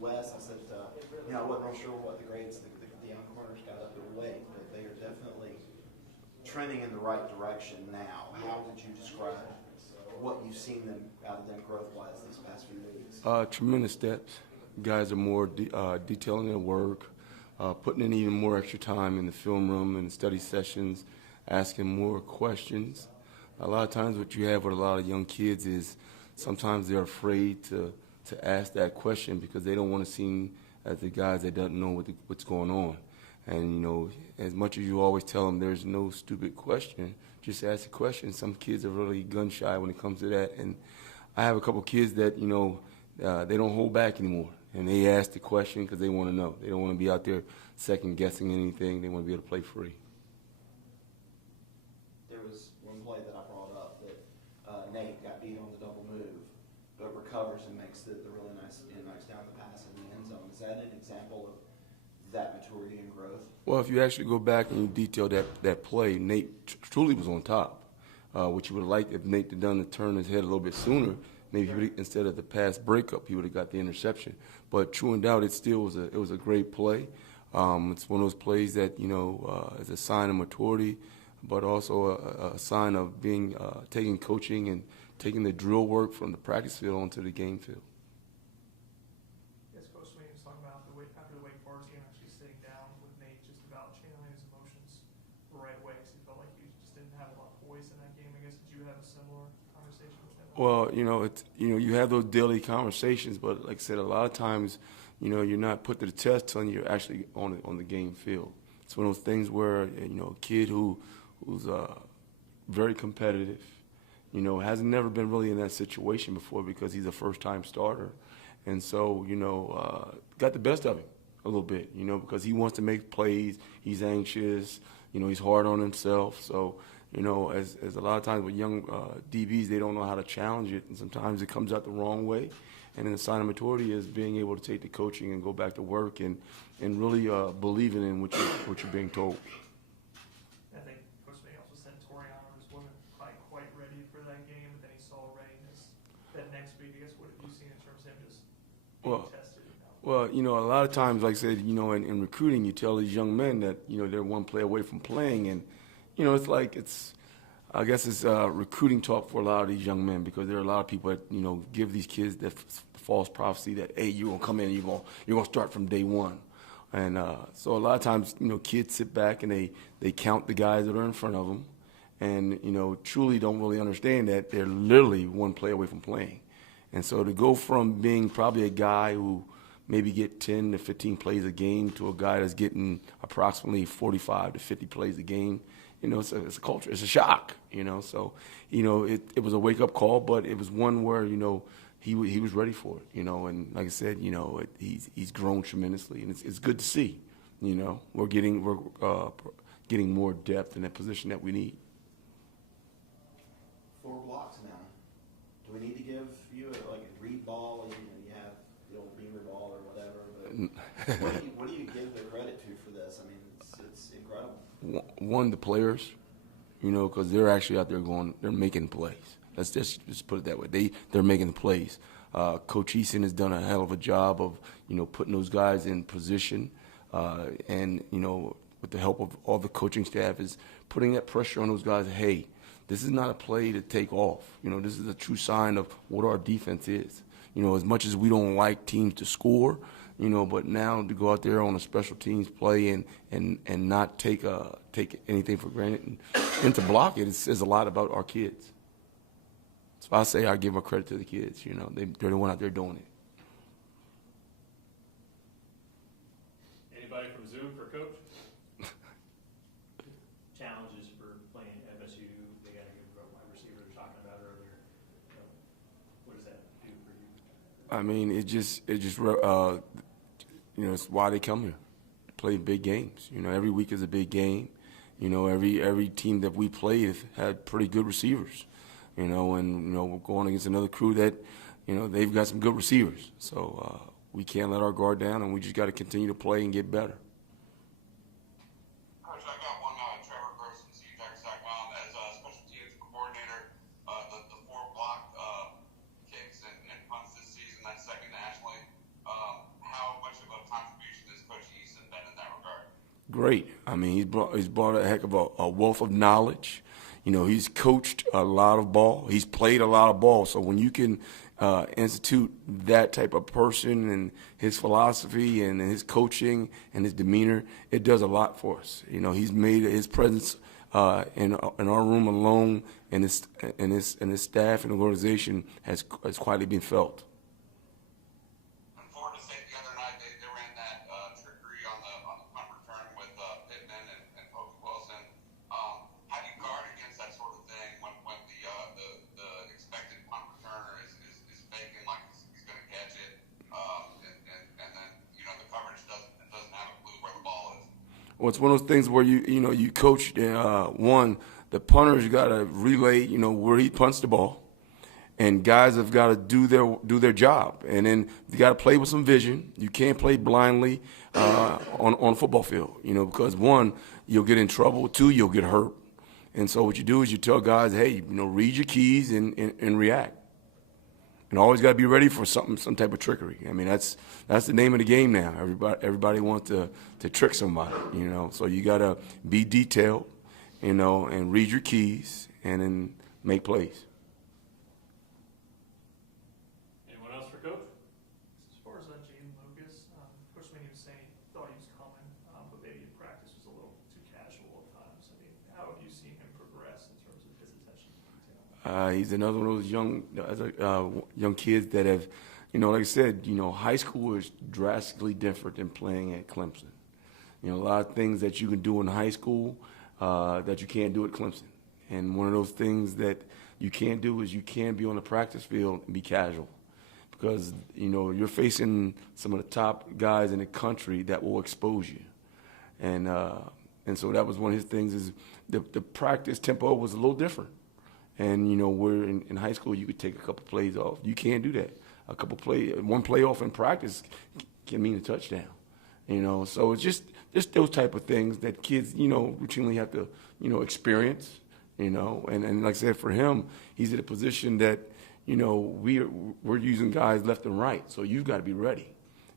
Wes, I said, I wasn't real sure what the grades the young corners got up at weight, but they are definitely trending in the right direction now. How would you describe what you've seen them out of them growth-wise these past few weeks? Tremendous steps. Guys are more detailing their work, putting in even more extra time in the film room and study sessions, asking more questions. A lot of times what you have with a lot of young kids is sometimes they're afraid to ask that question because they don't want to seem as the guys that don't know what's going on. And, as much as you always tell them there's no stupid question, just ask a question. Some kids are really gun shy when it comes to that. And I have a couple kids that, they don't hold back anymore. And they ask the question because they want to know. They don't want to be out there second guessing anything. They want to be able to play free. There was one play that I brought up that Nate got beat on the double move, but recovers and makes the really nice down the pass in the end zone. Is that an example of that maturity and growth? Well, if you actually go back and you detail that play, Nate truly was on top. What you would have liked if Nate had done to turn his head a little bit sooner, maybe instead of the pass breakup, he would have got the interception. But true and doubt, it still was a great play. It's one of those plays that is a sign of maturity, but also a sign of being taking coaching and taking the drill work from the practice field onto the game field. Yes, Coach Sweeney was talking about after the Wake Forest game, actually sitting down with Nate just about channeling his emotions the right way, because he felt like he just didn't have a lot of voice in that game. I guess, did you have a similar conversation with him? Well, you have those daily conversations, but like I said, a lot of times, you're not put to the test until you're actually on the game field. It's one of those things where a kid who's very competitive, has never been really in that situation before because he's a first-time starter, and so got the best of him a little bit, because he wants to make plays. He's anxious, he's hard on himself, so. As a lot of times with young DBs, they don't know how to challenge it, and sometimes it comes out the wrong way. And then the sign of maturity is being able to take the coaching and go back to work and really believing in what you're being told. I think Coach May also said Toriano just wasn't quite ready for that game, but then he saw readiness that next week. I guess, what have you seen in terms of him just being tested? Well, a lot of times, like I said, in recruiting, you tell these young men that, they're one play away from playing, and I guess it's recruiting talk for a lot of these young men because there are a lot of people that, give these kids that false prophecy that, hey, you're going to come in and you're going to start from day one. And so a lot of times, kids sit back and they count the guys that are in front of them and, truly don't really understand that they're literally one play away from playing. And so to go from being probably a guy who maybe get 10 to 15 plays a game to a guy that's getting approximately 45 to 50 plays a game, it's a culture. It's a shock, So, it was a wake-up call, but it was one where, he was ready for it, And like I said, he's grown tremendously, and it's good to see. We're getting more depth in that position that we need. 4 blocks now. Do we need to give you a read ball? You have the old Beamer ball or whatever. But what do you give the credit to for this? I mean, it's incredible. One, the players, because they're actually out there they're making plays. Let's just put it that way. They're making the plays. Coach Eason has done a hell of a job of, putting those guys in position, and, with the help of all the coaching staff is putting that pressure on those guys. Hey, this is not a play to take off. This is a true sign of what our defense is. As much as we don't like teams to score, but now to go out there on a special teams play and not take anything for granted and to block it says a lot about our kids. So I say I give my credit to the kids. They're the one out there doing it. Anybody from Zoom for Coach? Challenges for playing MSU. They got a good wide receiver we were talking about earlier. What does that do for you? I mean, it's why they come here, play big games. Every week is a big game. Every team that we play have had pretty good receivers. And we're going against another crew that, they've got some good receivers. So we can't let our guard down, and we just got to continue to play and get better. Coach, I got one. Trevor Gross from CTechs.com as a special teams coordinator. The 4 blocked kicks and punts this season, that's second nationally. great. I mean, he's brought a heck of a wealth of knowledge. You know, he's coached a lot of ball. He's played a lot of ball. So when you can institute that type of person and his philosophy and his coaching and his demeanor, it does a lot for us. You know, he's made his presence in our room alone, and his staff and organization has quietly been felt. And Florida State the other night, they ran that trickery on the punt return with Pittman and Pokey Wilson. How do you guard against that sort of thing when the expected punt returner is faking like he's going to catch it, and then the coverage doesn't have a clue where the ball is? Well, it's one of those things where you coach the punter's got to relay where he punts the ball, and guys have got to do their job, and then you got to play with some vision. You can't play blindly on a football field, because one, you'll get in trouble. Two, you'll get hurt. And so what you do is you tell guys, hey, read your keys and react. And always got to be ready for some type of trickery. I mean, that's the name of the game now. Everybody wants to trick somebody, So you got to be detailed, and read your keys and then make plays. Anyone else for Coach? As far as Jaden Lucas, Coach Sweeney was saying he thought he was coming, but maybe in practice was a little too casual at times. I mean, how have you seen him progress in terms of his attention to detail? He's another one of those young kids that have, like I said, high school is drastically different than playing at Clemson. A lot of things that you can do in high school that you can't do at Clemson. And one of those things that you can't do is you can't be on the practice field and be casual, because you're facing some of the top guys in the country that will expose you. And so that was one of his things, is the practice tempo was a little different. And we're in high school, you could take a couple plays off. You can't do that. One play off in practice can mean a touchdown. So it's just those type of things that kids routinely have to experience. And like I said, for him, he's in a position that we're using guys left and right. So you've got to be ready.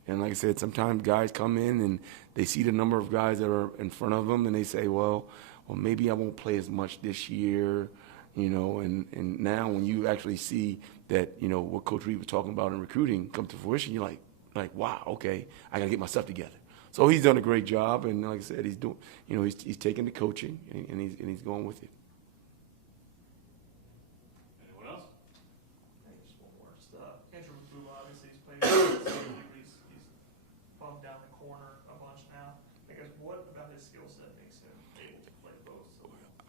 And like I said, sometimes guys come in and they see the number of guys that are in front of them, and they say, well, maybe I won't play as much this year. And now when you actually see that, what Coach Reed was talking about in recruiting come to fruition, you're like, wow, okay, I got to get myself together. So he's done a great job, and like I said, he's doing, he's taking the coaching and he's going with it. Anyone else? Hey, just one more. Just Andrew Bula, obviously he's played. he's bumped down the corner a bunch now. I guess what about his skill set makes him able to play both?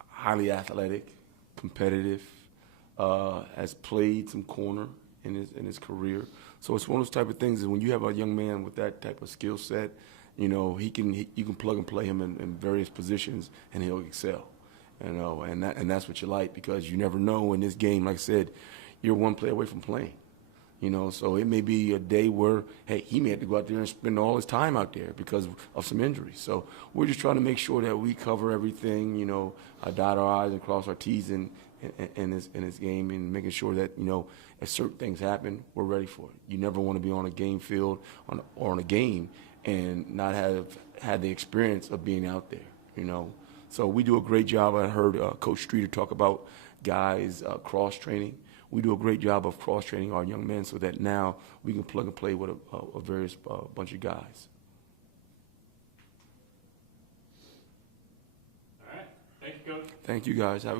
Highly athletic, competitive, has played some corner in his career. So it's one of those type of things that when you have a young man with that type of skill set, you can plug and play him in various positions and he'll excel. And that's what you like, because you never know in this game. Like I said, you're one play away from playing. So it may be a day where, hey, he may have to go out there and spend all his time out there because of some injuries. So we're just trying to make sure that we cover everything, dot our I's and cross our T's in this game, and making sure that, if certain things happen, we're ready for it. You never want to be on a game field or on a game and not have had the experience of being out there, So we do a great job. I heard Coach Streeter talk about guys cross-training. We do a great job of cross-training our young men so that now we can plug and play with a various bunch of guys. All right. Thank you, Coach. Thank you, guys. Have a great